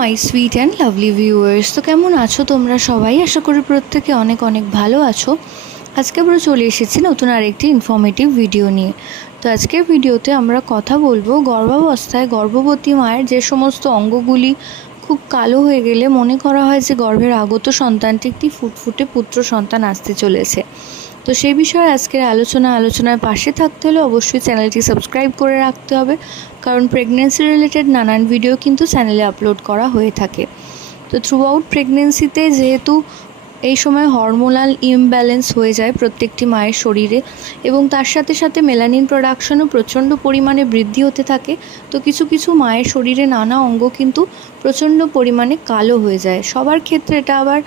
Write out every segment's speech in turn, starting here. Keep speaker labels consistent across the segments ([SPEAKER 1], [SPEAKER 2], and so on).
[SPEAKER 1] My sweet and lovely viewers তো কেমন আছো তোমরা সবাই? আশা করি প্রত্যেকে অনেক অনেক ভালো আছো। আজকে আমরা চলে এসেছি নতুন আরেকটি ইনফর্মেটিভ ভিডিও নিয়ে। তো আজকের ভিডিওতে আমরা কথা বলব গর্ভাবস্থায় গর্ভবতী মায়ের যে সমস্ত অঙ্গগুলি খুব কালো হয়ে গেলে মনে করা হয় যে গর্ভের আগত সন্তানটি একটি ফুটফুটে পুত্র সন্তান আসতে চলেছে। তো সেই বিষয়ে আজকের আলোচনা আলোচনার পাশে থাকতে হলে অবশ্যই চ্যানেলটি সাবস্ক্রাইব করে রাখতে হবে, কারণ প্রেগনেন্সি রিলেটেড নানান ভিডিও কিন্তু চ্যানেলে আপলোড করা হয়ে থাকে। তো থ্রু আউট প্রেগনেন্সিতে যেহেতু এই সময় হরমোনাল ইমব্যালেন্স হয়ে যায় প্রত্যেকটি মায়ের শরীরে এবং তার সাথে সাথে মেলানিন প্রোডাকশনও প্রচণ্ড পরিমাণে বৃদ্ধি হতে থাকে, তো কিছু কিছু মায়ের শরীরে নানা অঙ্গ কিন্তু প্রচণ্ড পরিমাণে কালো হয়ে যায়। সবার ক্ষেত্রে এটা আবার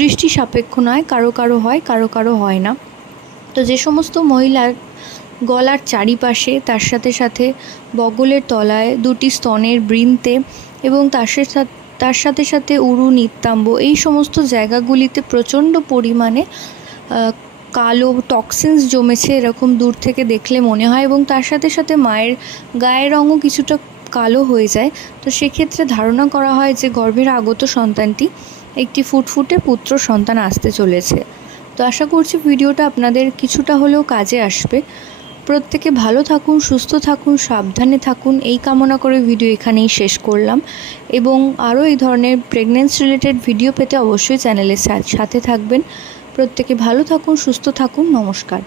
[SPEAKER 1] দৃষ্টি সাপেক্ষ নয়, কারও কারও হয়, কারও কারও হয় না। তো যে সমস্ত মহিলার গলার চারিপাশে, তার সাথে সাথে বগলের তলায় দুটি স্তনের বৃন্তে এবং তার সাথে তার সাথে সাথে উরু নিত্যাম্ব এই সমস্ত জায়গাগুলিতে প্রচণ্ড পরিমাণে কালো টক্সিনস জমেছে এরকম দূর থেকে দেখলে মনে হয় এবং তার সাথে সাথে মায়ের গায়ের রঙও কিছুটা কালো হয়ে যায়। তো সেক্ষেত্রে ধারণা করা হয় যে গর্ভের আগত সন্তানটি একটি ফুটফুটে পুত্র সন্তান আসতে চলেছে। তো আশা করছি ভিডিওটা আপনাদের কিছুটা হলেও কাজে আসবে। প্রত্যেকে ভালো থাকুন, সুস্থ থাকুন, সাবধানে থাকুন। এই কামনা করে ভিডিও এখানেই শেষ করলাম। এবং আরও এই ধরনের প্রেগনেন্সি রিলেটেড ভিডিও পেতে অবশ্যই চ্যানেলের সাথে থাকবেন। প্রত্যেকে ভালো থাকুন, সুস্থ থাকুন। নমস্কার।